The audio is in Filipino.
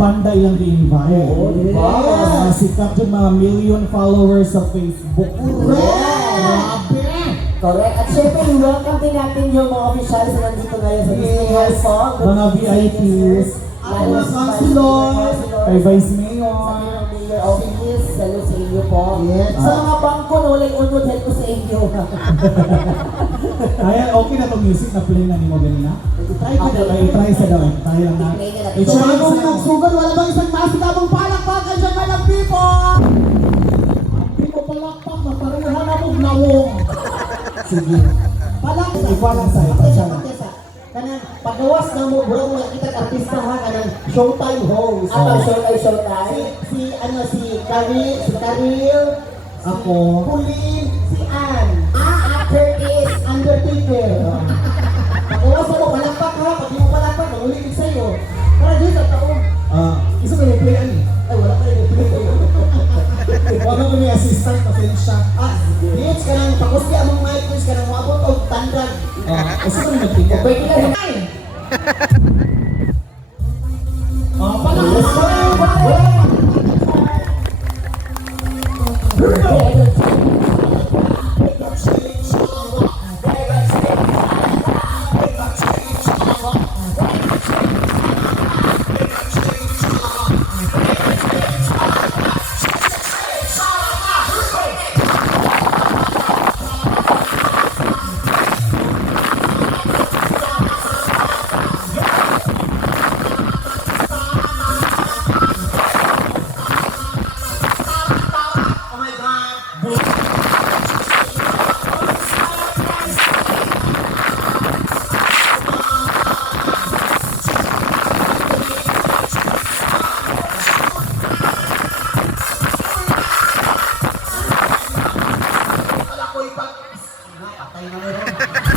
banda ilang i-invite. Oo, di ba? Sikat yung mga million followers sa Facebook. Grabe! Correct. At syempre, welcome din natin yung mga officials na nandito ngayon sa Disney Hall Song. Mga VIPs. At mga councilor. Kay Vice Mayor. Sa Mayor Office, salute sa inyo po. Yes. Sa mga bangko, walay unod, help ko sa inyo. Kaya okay na itong music na play na ni mo ganina? Try ko na. I-try sa daw. Try lang na. So, I-try sa Nagsugod, wala bang isang masikabong palakpakan dyan ka ng people! Hindi ko palakpak. Maparehan na mong nawong. Sige. Palakpak! Ikaw lang sa'yo. Kanang pagawas na mo, bro, mga kita artista ha, kanang Showtime host. Ano, showtime? Si Karil, Ako. Pauline, si Ann, Curtis! Undertaker. Pagawas na mo, palakpak ha, pag di mo palakpak, nangulitin sa'yo. Para dito sa taon. Isa na yung play ani. Ay, wala pa rin. Huwag mo may assistant. Pasensya. Ditch, kanang pakusti among mic, ditch, kanang maabot o tandrag. Isa na yung nagtingin. Pwede lang. Patay na rin.